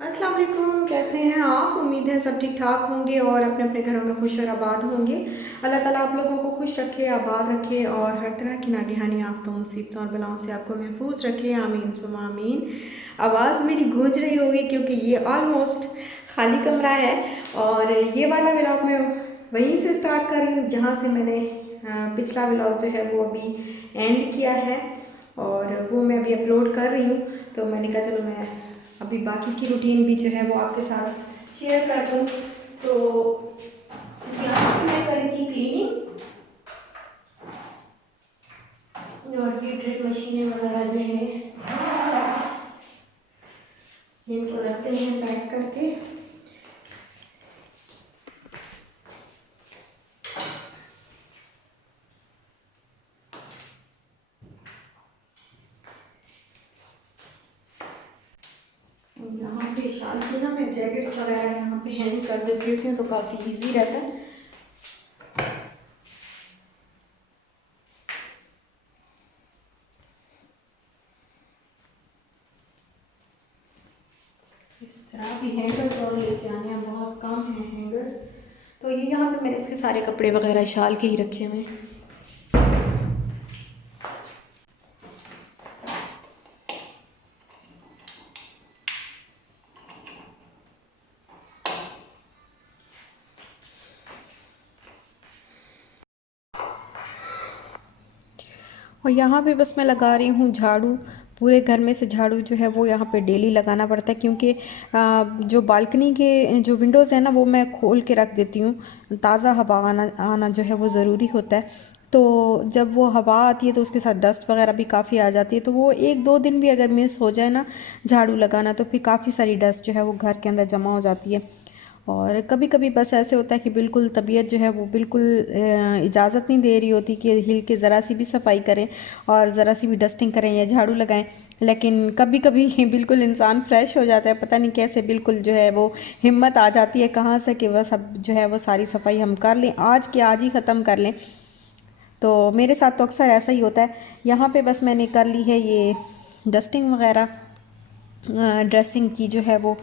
अस्सलाम वालेकुम, कैसे हैं आप? उम्मीद है सब ठीक ठाक होंगे और अपने अपने घरों में खुश और आबाद होंगे। अल्लाह ताला आप लोगों को खुश रखे, आबाद रखे और हर तरह की नागहानी आफतों, मुसीबतों और बलाओं से आपको महफूज रखे। आमीन सुमा आमीन। आवाज़ मेरी गूंज रही होगी क्योंकि ये ऑलमोस्ट खाली कमरा है और ये वाला व्लॉग मैं वहीं से स्टार्ट कर रही हूँ जहाँ से मैंने पिछला व्लॉग जो है वो अभी एंड किया है और वो मैं अभी अपलोड कर रही हूँ। तो मैंने कहा चलो मैं अभी बाकी की रूटीन भी जो है वो आपके साथ शेयर कर दूँ। तो यहाँ पे मैं कर रही थी क्लीनिंग और ये ड्रिल मशीनें वगैरह जो है इनको रखते हैं पैक करके। यहाँ पे शाल की ना मैं जैकेट्स वगैरह यहाँ पे हैंग कर देती हूँ तो काफ़ी इजी रहता है। इस तरह भी हैंगर्स और लेके आने हैं, बहुत कम हैं हैंगर्स। तो ये यहाँ पे मैंने इसके सारे कपड़े वगैरह शाल के ही रखे हुए हैं। और यहाँ पे बस मैं लगा रही हूँ झाड़ू। पूरे घर में से झाड़ू जो है वो यहाँ पे डेली लगाना पड़ता है क्योंकि जो बालकनी के जो विंडोज़ हैं ना वो मैं खोल के रख देती हूँ। ताज़ा हवा आना आना जो है वो ज़रूरी होता है। तो जब वो हवा आती है तो उसके साथ डस्ट वगैरह भी काफ़ी आ जाती है। तो वो एक दो दिन भी अगर मिस हो जाए ना झाड़ू लगाना तो फिर काफ़ी सारी डस्ट जो है वो घर के अंदर जमा हो जाती है। और कभी कभी बस ऐसे होता है कि बिल्कुल तबीयत जो है वो बिल्कुल इजाज़त नहीं दे रही होती कि हिल के ज़रा सी भी सफाई करें और ज़रा सी भी डस्टिंग करें या झाड़ू लगाएं। लेकिन कभी कभी बिल्कुल इंसान फ्रेश हो जाता है, पता नहीं कैसे बिल्कुल जो है वो हिम्मत आ जाती है कहाँ से कि बस अब जो है वो सारी सफाई हम कर लें, आज के आज ही ख़त्म कर लें। तो मेरे साथ तो अक्सर ऐसा ही होता है। यहाँ पे बस मैंने कर ली है ये डस्टिंग वगैरह, ड्रेसिंग की जो है वो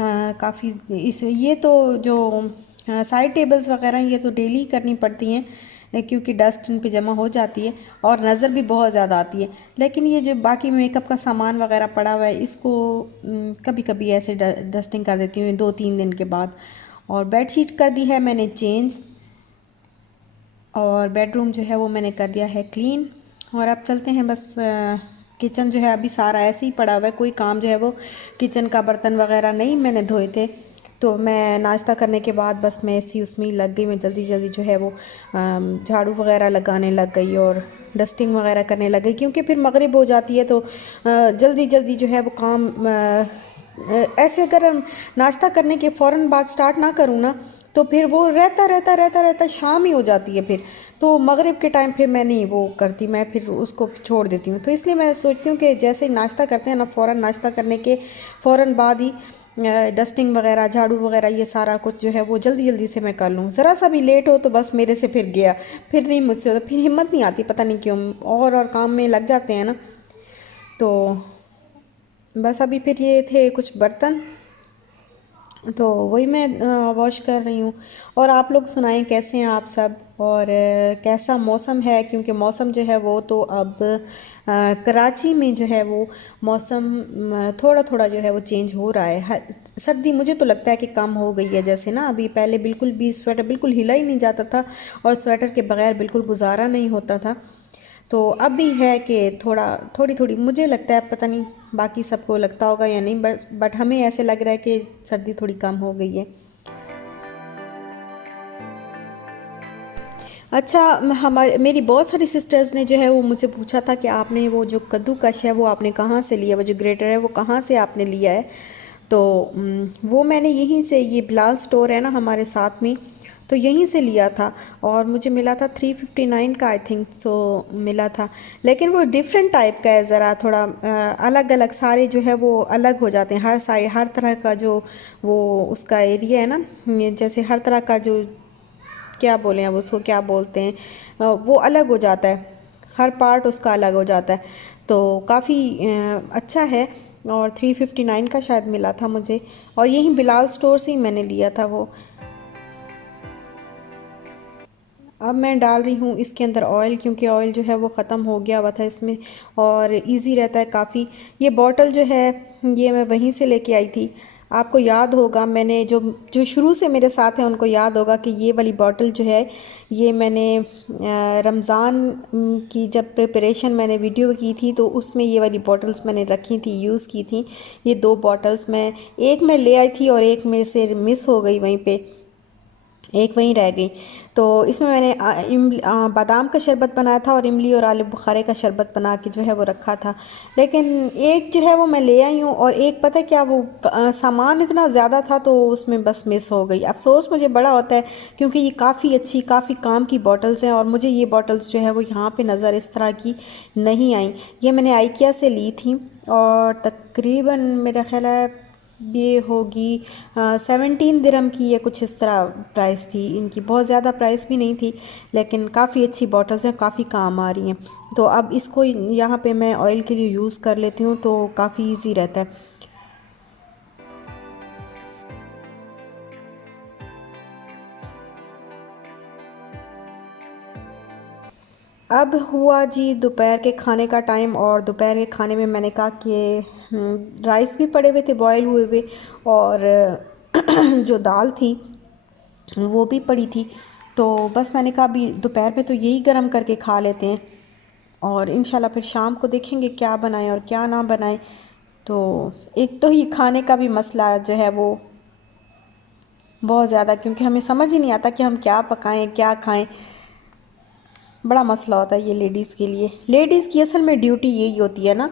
काफ़ी इस ये तो जो साइड टेबल्स वगैरह ये तो डेली करनी पड़ती हैं क्योंकि डस्ट इन पे जमा हो जाती है और नज़र भी बहुत ज़्यादा आती है। लेकिन ये जो बाकी मेकअप का सामान वगैरह पड़ा हुआ है इसको कभी कभी ऐसे डस्टिंग कर देती हूँ 2-3 दिन के बाद। और बेडशीट कर दी है मैंने चेंज और बेडरूम जो है वो मैंने कर दिया है क्लीन। और अब चलते हैं बस किचन जो है अभी सारा ऐसे ही पड़ा हुआ है, कोई काम जो है वो किचन का बर्तन वगैरह नहीं मैंने धोए थे। तो मैं नाश्ता करने के बाद बस मैं ऐसी उसमें ही लग गई, मैं जल्दी जल्दी जो है वो झाड़ू वगैरह लगाने लग गई और डस्टिंग वगैरह करने लग गई क्योंकि फिर मगरिब हो जाती है तो जल्दी जल्दी जो है वो काम ऐसे अगर नाश्ता करने के फ़ौरन बाद स्टार्ट ना करूँ ना तो फिर वो रहता रहता रहता रहता शाम ही हो जाती है। फिर तो मगरिब के टाइम फिर मैं नहीं वो करती, मैं फिर उसको छोड़ देती हूँ। तो इसलिए मैं सोचती हूँ कि जैसे ही नाश्ता करते हैं ना फ़ौरन नाश्ता करने के फ़ौरन बाद ही डस्टिंग वगैरह झाड़ू वगैरह ये सारा कुछ जो है वो जल्दी जल्दी से मैं कर लूँ। ज़रा सा भी लेट हो तो बस मेरे से फिर गया, फिर नहीं मुझसे होता, फिर हिम्मत नहीं आती, पता नहीं क्यों और काम में लग जाते हैं ना। तो बस अभी फिर ये थे कुछ बर्तन तो वही मैं वॉश कर रही हूँ। और आप लोग सुनाएं कैसे हैं आप सब और कैसा मौसम है क्योंकि मौसम जो है वो तो अब कराची में जो है वो मौसम थोड़ा थोड़ा जो है वो चेंज हो रहा है। सर्दी मुझे तो लगता है कि कम हो गई है, जैसे ना अभी पहले बिल्कुल भी स्वेटर बिल्कुल हिला ही नहीं जाता था और स्वेटर के बगैर बिल्कुल गुजारा नहीं होता था। तो अब भी है कि थोड़ा थोड़ी थोड़ी मुझे लगता है, पता नहीं बाकी सबको लगता होगा या नहीं, बस बट हमें ऐसे लग रहा है कि सर्दी थोड़ी कम हो गई है। अच्छा, हमारे मेरी बहुत सारी सिस्टर्स ने जो है वो मुझसे पूछा था कि आपने वो जो कद्दूकश है वो आपने कहाँ से लिया, वो जो ग्रेटर है वो कहाँ से आपने लिया है। तो वो मैंने यहीं से, ये बिलाल स्टोर है ना हमारे साथ में, तो यहीं से लिया था और मुझे मिला था 359 का आई थिंक सो मिला था। लेकिन वो डिफरेंट टाइप का है, ज़रा थोड़ा अलग अलग सारे जो है वो अलग हो जाते हैं, हर साइड हर तरह का जो वो उसका एरिया है ना, जैसे हर तरह का जो क्या बोलें अब उसको क्या बोलते हैं, वो अलग हो जाता है, हर पार्ट उसका अलग हो जाता है। तो काफ़ी अच्छा है। और 359 का शायद मिला था मुझे, और यही बिलाल स्टोर से ही मैंने लिया था वो। अब मैं डाल रही हूँ इसके अंदर ऑयल, क्योंकि ऑयल जो है वो ख़त्म हो गया हुआ था इसमें, और इजी रहता है काफ़ी। ये बॉटल जो है ये मैं वहीं से लेके आई थी। आपको याद होगा, मैंने जो जो शुरू से मेरे साथ हैं उनको याद होगा कि ये वाली बॉटल जो है ये मैंने रमज़ान की जब प्रिपरेशन मैंने वीडियो की थी तो उसमें ये वाली बॉटल्स मैंने रखी थी, यूज़ की थी। ये दो बॉटल्स एक मैं ले आई थी और एक मेरे से मिस हो गई वहीं पे, एक वहीं रह गई। तो इसमें मैंने बादाम का शरबत बनाया था और इमली और आलू बुखारे का शरबत बना के जो है वो रखा था। लेकिन एक जो है वो मैं ले आई हूँ, और एक पता है क्या, वो सामान इतना ज़्यादा था तो उसमें बस मिस हो गई। अफसोस मुझे बड़ा होता है, क्योंकि ये काफ़ी अच्छी काफ़ी काम की बॉटल्स हैं, और मुझे ये बॉटल्स जो है वो यहाँ पर नज़र इस तरह की नहीं आई। ये मैंने आइकिया से ली थी, और तकरीबन मेरा ख्याल है ये होगी 17 दिरहम की, या कुछ इस तरह प्राइस थी इनकी। बहुत ज़्यादा प्राइस भी नहीं थी, लेकिन काफ़ी अच्छी बॉटल्स हैं, काफ़ी काम आ रही हैं। तो अब इसको यहाँ पे मैं ऑयल के लिए यूज़ कर लेती हूँ, तो काफ़ी इजी रहता है। अब हुआ जी दोपहर के खाने का टाइम, और दोपहर के खाने में मैंने कहा कि राइस भी पड़े हुए थे बॉयल हुए हुए, और जो दाल थी वो भी पड़ी थी। तो बस मैंने कहा अभी दोपहर पे तो यही गर्म करके खा लेते हैं, और इंशाल्लाह फिर शाम को देखेंगे क्या बनाएं और क्या ना बनाएं। तो एक तो ये खाने का भी मसला जो है वो बहुत ज़्यादा, क्योंकि हमें समझ ही नहीं आता कि हम क्या पकाएं क्या खाएं। बड़ा मसला होता है ये लेडीज़ के लिए। लेडीज़ की असल में ड्यूटी यही होती है ना,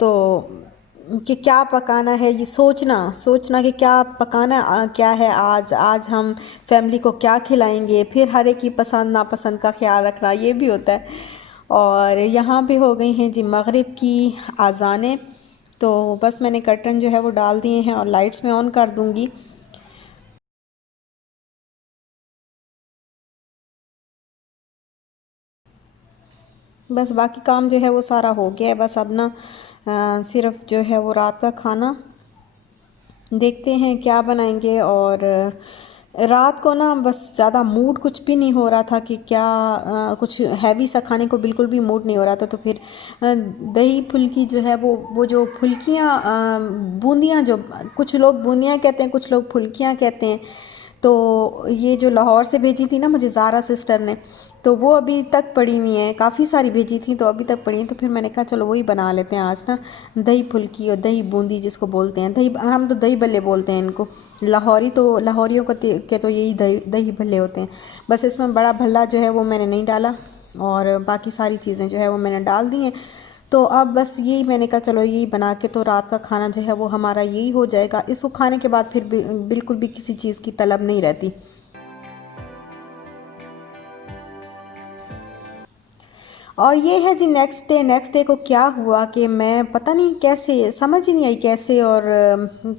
तो कि क्या पकाना है, ये सोचना सोचना कि क्या पकाना क्या है आज, आज हम फैमिली को क्या खिलाएंगे, फिर हर एक की पसंद नापसंद का ख्याल रखना, ये भी होता है। और यहाँ पे हो गई हैं जी मगरिब की आज़ानें, तो बस मैंने कर्टन जो है वो डाल दिए हैं और लाइट्स में ऑन कर दूँगी। बस बाकी काम जो है वो सारा हो गया है। बस अब ना सिर्फ जो है वो रात का खाना देखते हैं क्या बनाएंगे। और रात को ना बस ज़्यादा मूड कुछ भी नहीं हो रहा था कि क्या कुछ हैवी सा खाने को बिल्कुल भी मूड नहीं हो रहा था। तो फिर दही फुल्की जो है वो जो फुल्कियाँ बूंदियाँ, जो कुछ लोग बूंदियाँ कहते हैं कुछ लोग फुल्कियाँ कहते हैं, तो ये जो लाहौर से भेजी थी ना मुझे ज़ारा सिस्टर ने, तो वो अभी तक पड़ी हुई हैं, काफ़ी सारी भेजी थी तो अभी तक पड़ी हैं। तो फिर मैंने कहा चलो वही बना लेते हैं आज ना, दही फुल्की और दही बूंदी जिसको बोलते हैं, दही हम तो दही भल्ले बोलते हैं इनको। लाहौरी तो लाहौरियों के तो यही दही दही भल्ले होते हैं। बस इसमें बड़ा भल्ला जो है वो मैंने नहीं डाला, और बाकी सारी चीज़ें जो है वो मैंने डाल दी हैं। तो अब बस यही मैंने कहा चलो यही बना के तो रात का खाना जो है वो हमारा यही हो जाएगा। इसको खाने के बाद फिर बिल्कुल भी किसी चीज़ की तलब नहीं रहती। और ये है जी नेक्स्ट डे को क्या हुआ कि मैं पता नहीं कैसे, समझ ही नहीं आई कैसे और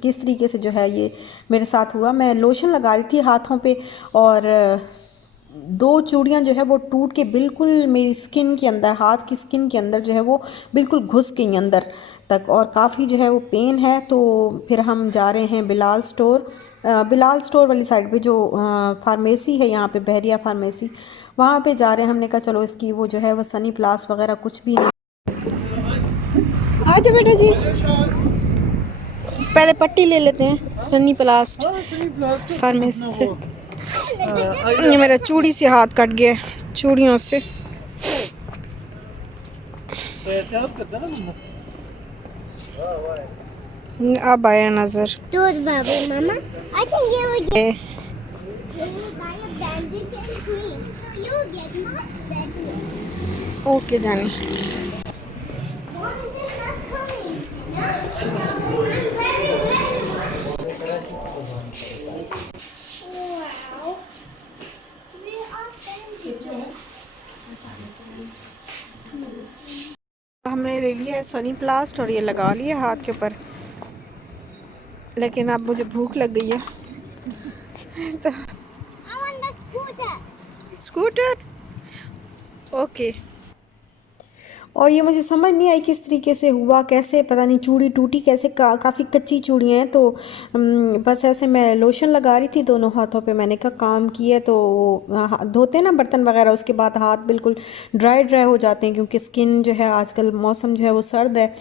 किस तरीके से जो है ये मेरे साथ हुआ। मैं लोशन लगा रही थी हाथों पे, और दो चूड़ियाँ जो है वो टूट के बिल्कुल मेरी स्किन के अंदर, हाथ की स्किन के अंदर जो है वो बिल्कुल घुस गई अंदर तक, और काफ़ी जो है वो पेन है। तो फिर हम जा रहे हैं बिलाल स्टोर, बिलाल स्टोर वाली साइड पे जो फार्मेसी है यहाँ पे, बहरिया फार्मेसी, वहाँ पे जा रहे हैं। हमने कहा चलो इसकी वो जो है वो सनी प्लास वगैरह कुछ भी नहीं। आ जाओ बेटा जी, पहले पट्टी ले लेते हैं सनी प्लास्ट फार्मेसी से। ये मेरा चूड़ी से हाथ कट गया चूड़ियों से। अब आया नजर। ओके जाने। हमने ले लिया है सनी प्लास्ट और ये लगा लिया हाथ के ऊपर, लेकिन अब मुझे भूख लग गई है तो स्कूटर ओके। और ये मुझे समझ नहीं आई किस तरीके से हुआ, कैसे पता नहीं चूड़ी टूटी कैसे, काफ़ी कच्ची चूड़ियाँ हैं तो बस ऐसे मैं लोशन लगा रही थी दोनों हाथों पे। मैंने कहा काम किया तो धोते हैं ना बर्तन वगैरह, उसके बाद हाथ बिल्कुल ड्राई ड्राई हो जाते हैं, क्योंकि स्किन जो है आजकल मौसम जो है वो सर्द है,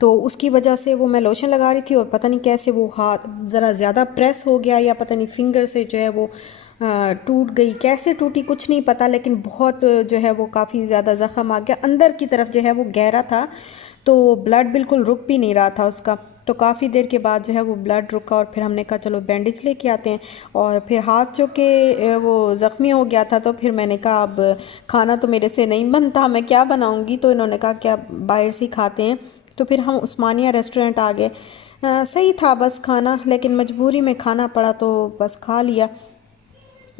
तो उसकी वजह से वो मैं लोशन लगा रही थी और पता नहीं कैसे वो हाथ ज़रा ज़्यादा प्रेस हो गया, या पता नहीं फिंगर से जो है वो टूट गई। कैसे टूटी कुछ नहीं पता, लेकिन बहुत जो है वो काफ़ी ज़्यादा ज़ख़म आ गया अंदर की तरफ, जो है वो गहरा था, तो ब्लड बिल्कुल रुक भी नहीं रहा था उसका। तो काफ़ी देर के बाद जो है वो ब्लड रुका और फिर हमने कहा चलो बैंडेज लेके आते हैं। और फिर हाथ जो कि वो ज़ख्मी हो गया था, तो फिर मैंने कहा अब खाना तो मेरे से नहीं बनता, मैं क्या बनाऊंगी। तो इन्होंने कहा क्या बाहर से ही खाते हैं, तो फिर हम उस्मानिया रेस्टोरेंट आ गए। सही था बस खाना, लेकिन मजबूरी में खाना पड़ा तो बस खा लिया।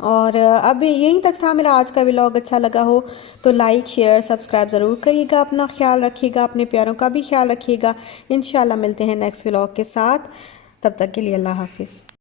और अब यहीं तक था मेरा आज का व्लॉग। अच्छा लगा हो तो लाइक शेयर सब्सक्राइब ज़रूर करिएगा। अपना ख्याल रखिएगा, अपने प्यारों का भी ख्याल रखिएगा। इंशाल्लाह मिलते हैं नेक्स्ट व्लॉग के साथ, तब तक के लिए अल्लाह हाफिज़।